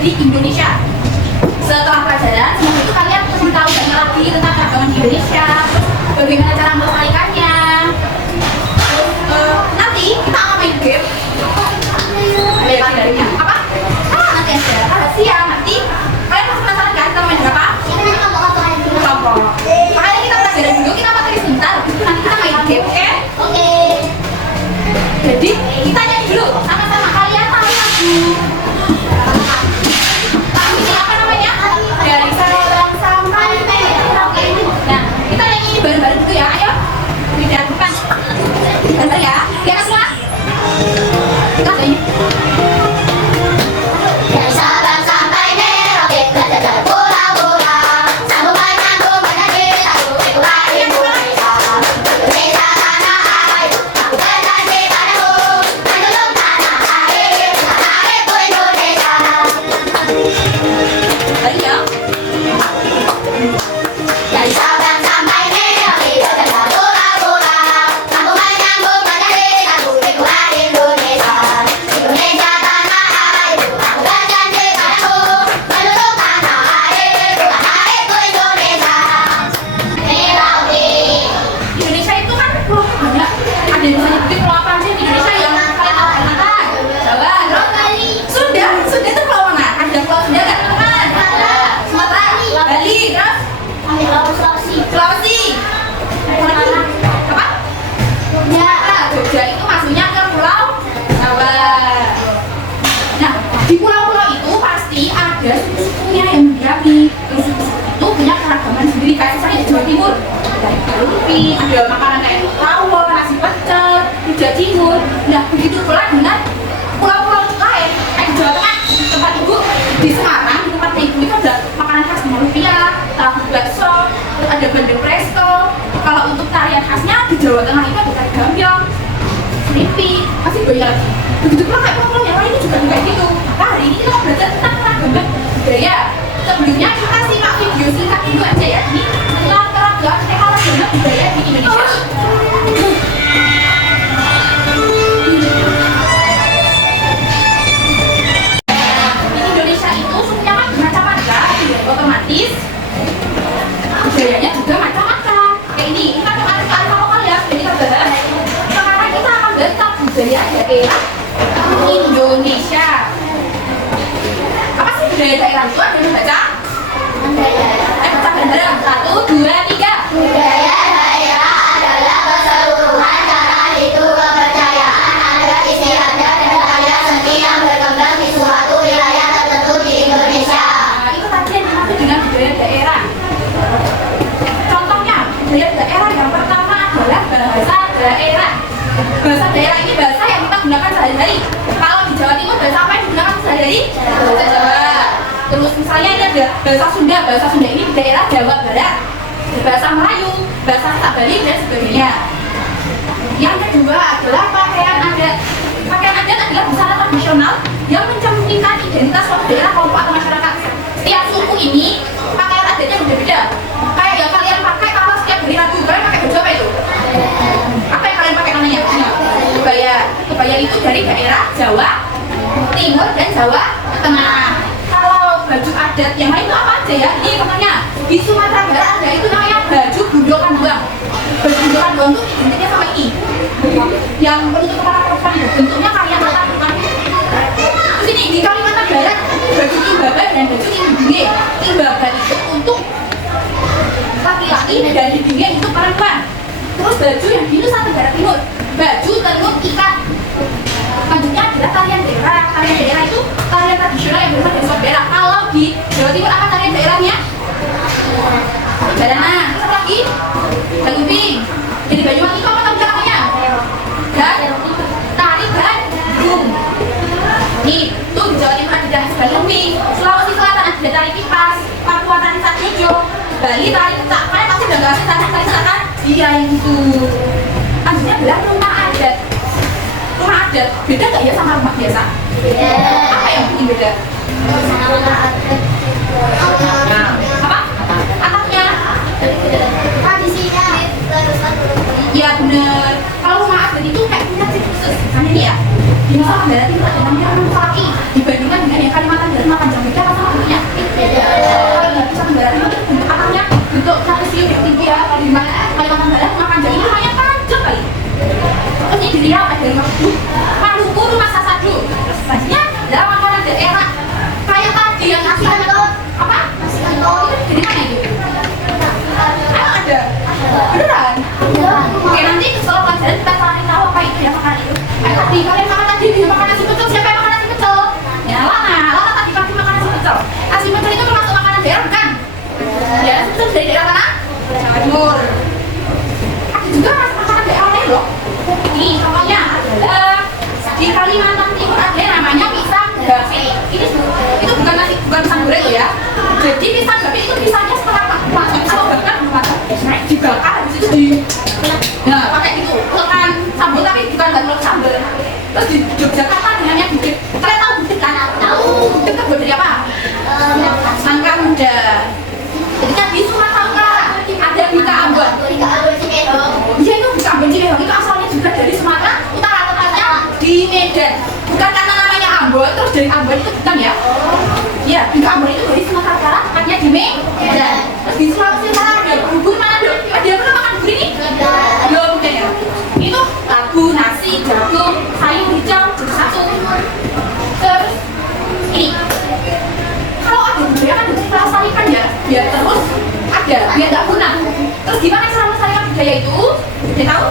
di Indonesia. Setelah pelajaran, semoga itu kalian lebih tahu banyak lagi tentang keragaman di Indonesia, bagaimana cara melestarikannya. Nanti kita akan main game. Apa? Nanti ada rahasia. Nanti kalian masih penasaran kan kita main apa? Kelompok. Makanya kita pelajaran dulu, kita materi sebentar, habis itu nanti kita main game, oke? Oke. Jadi kita nyanyi dulu sama-sama, kalian tahu lagu. Lagu ini apa namanya? Dari Sabang sampai Merauke. Nah, kita nyanyi bareng-bareng dulu ya, ayo. Di depan. Bentar ya, di atas semua. Kita nyanyi. Dari Sabang sampai Merauke, belajar pulang-pulang, sambung menyambung menjadi satu itulah Indonesia. Indonesia tanah air, aku berjanji padamu, menjunjung tanah air, tanah airku Indonesia. Tadi ya. Dari Sabang sampai Merauke, belajar pulang-pulang, sambung menyambung menjadi satu itulah Indonesia. Indonesia tanah air, aku berjanji padamu, menjunjung tanah air, tanah airku Indonesia. Merauke. Indonesia itu kan pulau banyak. Ada yang bisa nyebutin pulau apa aja di Indonesia yang kalian tahu kan? Jawa, sudah itu pulau mana? Ada pulau Sunda nggak teman-teman? Sumatera, Bali, terus Sulawesi. Apa? Nah, Jogja itu masuknya ke pulau Jawa. Nah, di pulau-pulau itu pasti ada suku-sukunya yang mendiami. Terus suku-suku itu punya keragaman sendiri. Kayak misalnya di Jawa Timur ada ikan lumping, ada makanan kayak rawon, nasi pecel, rujak cingur. Nah, begitu pula dengan pulau-pulau lain. Kayak di Jawa Tengah, tempat ibu di Semarang, di tempat ibu itu ada makanan khas lumpia, tahu bakso, ada bandeng presto. Kalau untuk tarian khasnya di Jawa Tengah itu ada tari gambyong, selipi, masih banyak lagi. Begitu pula kayak pulau-pulau yang lain juga kayak gitu. Nah, hari ini kita mau belajar tentang keragaman budaya. Sebelumnya kita simak video singkat dulu aja ya. Ini tentang keragaman budaya di Indonesia. Di Indonesia itu sukunya kan bermacam-macam, otomatis budayanya juga macam-macam. Kayak ini, kita kemarin kali lokal ya, jadi kita bahas. Sekarang kita akan bahas tentang budaya daerah Indonesia. Apa sih budaya daerah itu? Ada yang baca? Baca bareng. 1, 2, 3. Budaya daerah adalah keseluruhan cara hidup, kepercayaan, adat istiadat, dan karya seni yang berkembang di suatu wilayah tertentu di Indonesia. Nah, itu tadi yang dimaksud dengan budaya daerah. Contohnya, budaya daerah yang pertama adalah bahasa daerah. Bahasa daerah ini bahasa yang kita gunakan sehari-hari. Kalau di Jawa Timur bahasa apa yang digunakan sehari-hari? Bahasa Jawa. Terus misalnya ini ada bahasa Sunda. Bahasa Sunda ini di daerah Jawa Barat. Bahasa Melayu, bahasa Bali dan sebagainya. Yang kedua adalah pakaian adat. Pakaian adat adalah busana tradisional yang mencerminkan identitas suatu daerah, kelompok atau masyarakat. Setiap suku ini pakaian adatnya berbeda. Kayak yang kalian pakai kalau setiap hari Rabu, kalian pakai baju apa itu? Apa yang kalian pakai namanya? Kebaya. Kebaya itu dari daerah Jawa Timur dan Jawa Tengah. Kalau baju adat yang lain itu apa aja ya? Ini contohnya di Sumatera Barat ada itu namanya baju gundokan doang. Baju gundokan doang itu identiknya sama ini. Yang menutup kepala perempuan itu bentuknya kayak mata perempuan. Terus ini di Kalimantan Barat baju Imbaba dan baju Imbinge. Imbaba itu untuk laki-laki dan Imbinge itu perempuan. Terus baju yang di Nusa Tenggara Timur, baju tenun ikat. Selanjutnya adalah tarian daerah. Tarian daerah itu tarian tradisional yang berasal dari suatu daerah. Kalau di Jawa Timur apa tarian daerahnya? Baranang. Terus apa lagi? Galuping. Jadi Banyuwangi itu apa tahu namanya? Tari Bandung. Itu di Jawa Timur ada Galuping. Sulawesi Selatan ada tari kipas. Papua tari Sajojo. Bali tari kecak. Kalian pasti udah nggak asing tari kecak kan? Iya itu. Selanjutnya adalah rumah adat. Rumah adat beda nggak ya sama rumah biasa? Beda. Apa yang bikin beda? Apa? Atapnya? Tradisinya Iya bener. Kalau rumah adat itu kayak punya ciri khusus. Misalnya nih ya, di Nusa Tenggara Timur ada namanya rumah laki. Dibandingkan dengan yang Kalimantan Barat, Panjang beda jadi pisang babi itu pisangnya setengah matang. Kalau bakar belum matang. Dibakar habis itu di nah pakai itu tekan sambal tapi bukan banget sambal. Terus di Yogyakarta dengannya budik. Kalian tahu budik kan? Tahu. Budik kan buat dari apa? Nangka muda. Jadi kan di Sumatera Utara ada Bika Ambon. Iya itu Bika Ambon Cirebon itu asalnya juga dari Sumatera Utara, tepatnya di Medan. Bukan karena namanya Ambon terus dari Ambon itu bukan ya? Iya, Bika Ambon itu dari Sumatera Utara, tepatnya di Medan. Terus di Sulawesi Utara ada bubur mana dong? Ada pernah makan bubur ini? Belum mungkin ya. Itu labu, nasi, jagung, sayur hijau jadi satu. Terus ini kalau ada budaya kan dilestarikan ya biar terus ada biar nggak punah. Terus gimana cara melestarikan budaya itu? Dia tahu?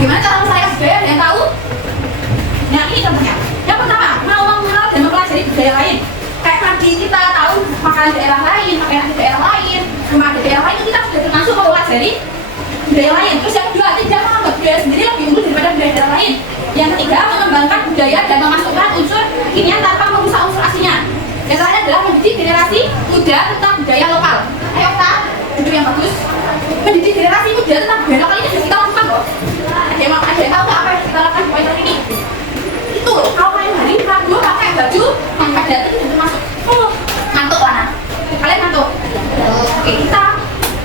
Gimana cara melestarikan budaya? Dia tahu? Nah ini contohnya. Yang pertama mau mengenal dan mempelajari budaya lain. Kayak tadi kita tahu makanan daerah lain, makanan di daerah lain, rumah di daerah lain itu kita sudah termasuk mempelajari budaya lain. Terus yang kedua tidak menganggap budaya sendiri lebih unggul daripada budaya daerah lain. Yang ketiga mengembangkan budaya dan memasukkan unsur kekinian tanpa merusak unsur aslinya. Yang terakhir adalah mendidik generasi muda tentang budaya lokal. Ayo Okta, itu yang bagus. Mendidik generasi muda tentang budaya lokal ini harus kita lakukan loh. Ada yang tahu nggak apa yang kita lakukan di poin ini? Itu kalau main hari Rabu pakai baju adat itu sudah termasuk. Ngantuk mana? Kalian ngantuk? Oke kita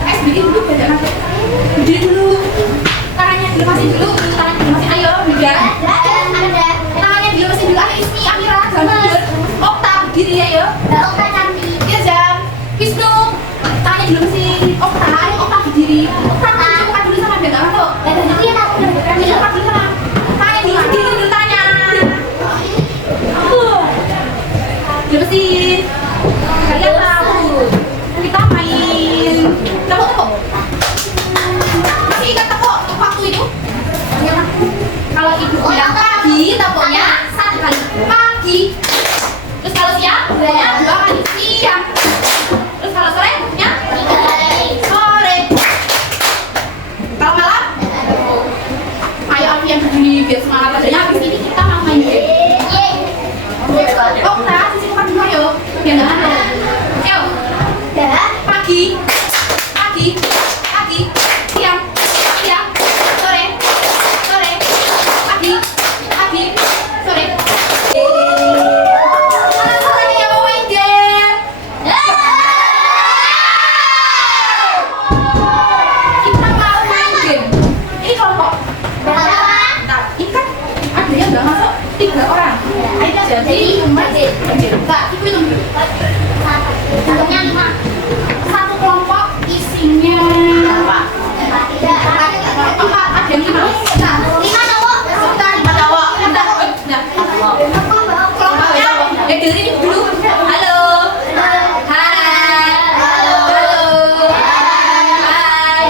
berdiri dulu, belajar ngantuk. Berdiri dulu. Tangannya dilepasin dulu, tangannya dilepasin. Ayo, Bunda. Tangannya dilepasin dulu. Ayo Ismi, Amira, Jamil, Okta, berdiri ya, yuk. Okta cantik. Iya, Jam. Wisnu, tangannya dilepasin. Okta, ayo Okta berdiri. Okta, cukup dulu sama biar nggak ngantuk. Jadi kita udah berani. Cukup dulu sama. Tangannya dilepasin dulu tangannya. Dilepasin. Kalian tahu kita main tepuk-tepuk. Masih ingat tepuk waktu itu? Kalau ibu bilang pagi, tepuknya satu kali pagi. Terus kalau siang, dua kali siang. Terus kalau sore, tepuknya Tiga kali. sore. Kalau malam, ayo Alfian berdiri biar semangat adanya. Habis ini kita mau main game. Oh, nah, sisi depan dulu ayo. Biar nggak ngantuk. Ayo. Pagi, pagi, pagi, siang, siang, sore, sore, pagi, pagi, sore. Mana sorenya yang mau main game? Kita mau main game. Ini kelompok. Nah, ini kan ada yang nggak masuk 3 orang. Jadi cuma enggak, itu dulu. Satunya 5. Satu kelompok isinya empat. Ada yang 5. Nah, 5 cowok. sebentar 5 cowok. Bentar, nah. Kelompoknya yang dengerin dulu. Halo. Hai. Halo. Hai.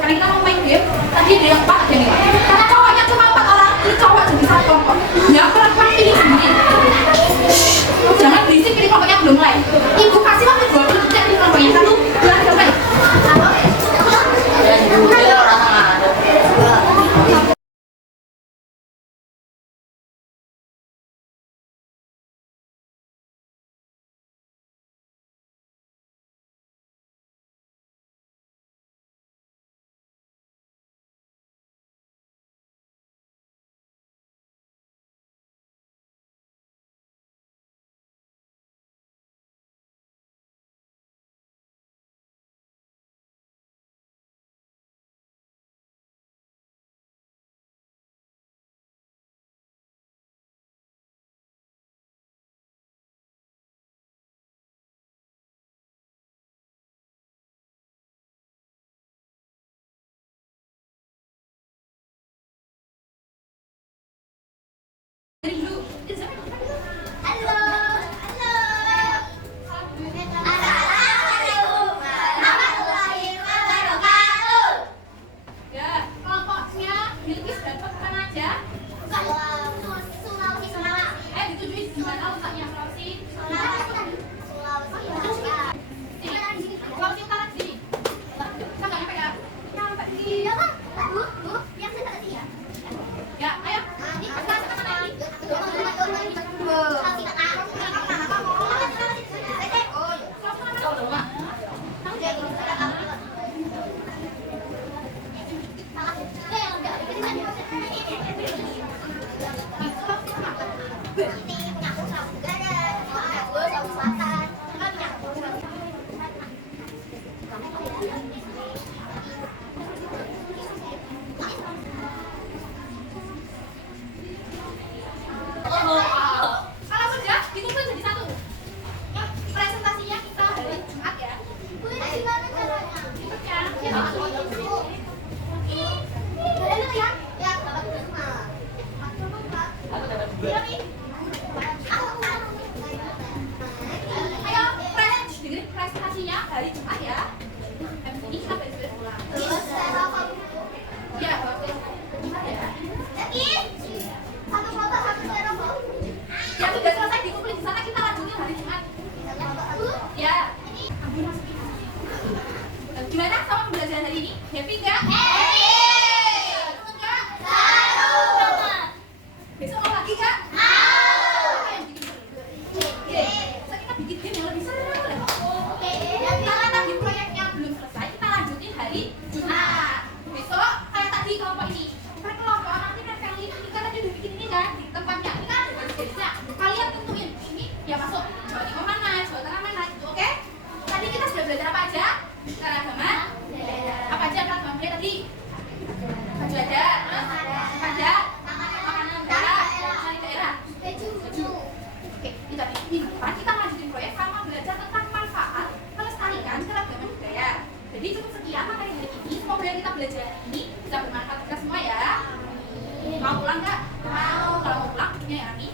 Karena kita mau main game, tadi ada yang 4 ada yang 5. Karena cowoknya cuma 4 orang, ini cowok jadi satu kelompok. Ya, perempuan pilih sendiri. Jangan berisik, ini kelompoknya belum mulai. Ibu kasih waktu 2 Gimana sama pembelajaran hari ini? Happy nggak? Happy. Seru nggak? Seru. Besok mau lagi nggak? Mau. Apa yang bikin seru? So, kita bikin game yang lebih seru lah. Oke. Karena tadi proyeknya belum selesai, kita lanjutin hari Jumat. Besok kayak tadi kelompok ini. Per kelompok nanti nempel ini kan tadi udah bikin ini kan di tempatnya. Ini kan ada garis-garisnya. Kalian tentuin ini yang masuk Jawa Timur mana, Jawa Tengah mana gitu, oke? Tadi kita sudah belajar apa aja? Keragaman. Apa aja keragaman budaya tadi? Baju ada, terus ada makanan negara, dari daerah. Oke, ini tadi minggu depan kita lanjutin proyek sama belajar tentang manfaat melestarikan keragaman budaya. Jadi cukup sekian materi hari ini. Semoga yang kita belajar ini bisa bermanfaat kita semua ya. Mau pulang nggak? Mau. Kalau mau pulang, punya ya Ami.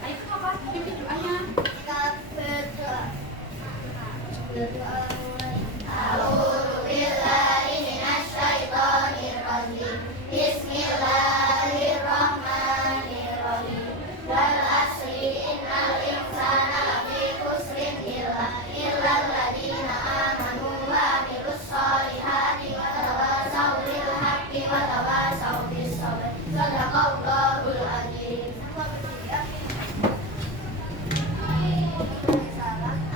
Ayo kita apa? Pimpin doanya. A'udzu billahi minasy syaithanir rajim. Bismillahirrahmanirrahim. Wal 'asri innal insana lafi khusrin illa alladziina aamanu wa 'amilus shalihati wa tawassaw bil haqqi wa tawassaw bis sabr. Shadaqallahul 'azim.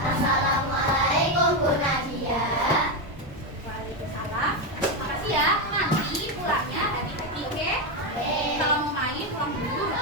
Assalamualaikum Bu Nadia. Waalaikumsalam. Makasih ya. Nanti pulangnya hati-hati, oke? Kalau mau main, pulang dulu.